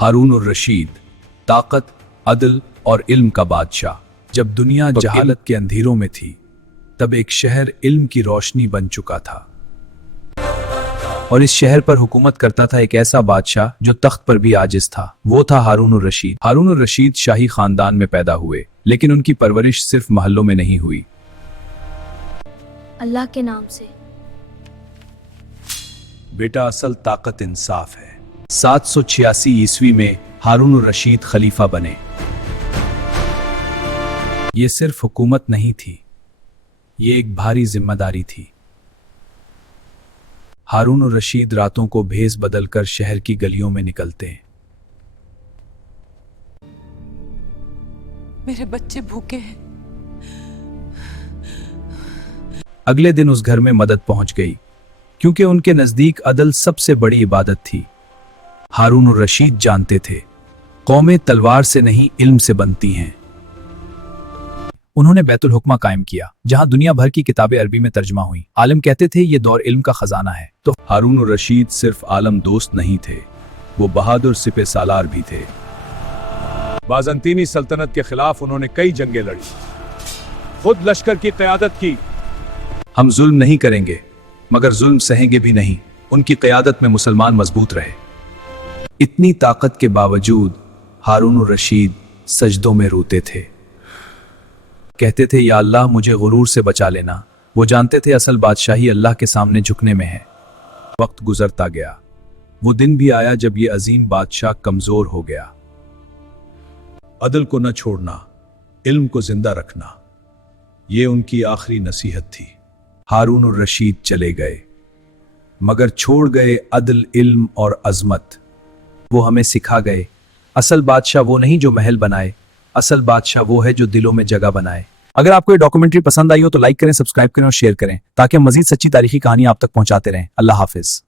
हारून और रशीद, ताकत, अदल और इल्म का बादशाह। जब दुनिया जहालत के अंधेरों में थी, तब एक शहर इल्म की रोशनी बन चुका था, और इस शहर पर हुकूमत करता था एक ऐसा बादशाह जो तख्त पर भी आजिज था। वो था हारून और रशीद। हारून और रशीद शाही खानदान में पैदा हुए, लेकिन उनकी परवरिश सिर्फ महलों में नहीं हुई। अल्लाह के नाम से। बेटा, असल ताकत इंसाफ है। 786 ईस्वी में हारून और रशीद खलीफा बने। ये सिर्फ हुकूमत नहीं थी, ये एक भारी जिम्मेदारी थी। हारून और रशीद रातों को भेस बदलकर शहर की गलियों में निकलते हैं। मेरे बच्चे भूखे हैं। अगले दिन उस घर में मदद पहुंच गई, क्योंकि उनके नजदीक अदल सबसे बड़ी इबादत थी। हारून और रशीद जानते थे, कौमें तलवार से नहीं इल्म से बनती हैं। उन्होंने बैतुल हुक्मा कायम किया, जहां दुनिया भर की किताबें अरबी में तर्जमा हुई। आलिम कहते थे ये दौर इल्म का खजाना है। तो हारून और रशीद सिर्फ आलम दोस्त नहीं थे, वो बहादुर सिपह सालार भी थे। बाज़ंतीनी सल्तनत के खिलाफ उन्होंने कई जंगें लड़ी, खुद लश्कर की क़यादत की। हम जुल्म नहीं करेंगे, मगर जुल्म सहेंगे भी नहीं। उनकी क़यादत में मुसलमान मजबूत रहे। इतनी ताकत के बावजूद हारून और रशीद सजदों में रोते थे, कहते थे या अल्लाह मुझे गुरूर से बचा लेना। वो जानते थे असल बादशाही अल्लाह के सामने झुकने में है। वक्त गुजरता गया। वो दिन भी आया जब ये अजीम बादशाह कमजोर हो गया। अदल को न छोड़ना, इल्म को जिंदा रखना, ये उनकी आखिरी नसीहत थी। हारून और रशीद चले गए, मगर छोड़ गए अदल, इल्म और अजमत। वो हमें सिखा गए, असल बादशाह वो नहीं जो महल बनाए, असल बादशाह वो है जो दिलों में जगह बनाए। अगर आपको ये डॉक्यूमेंट्री पसंद आई हो तो लाइक करें, सब्सक्राइब करें और शेयर करें, ताकि हम मजीद सच्ची तारीखी कहानी आप तक पहुंचाते रहें। अल्लाह हाफिज।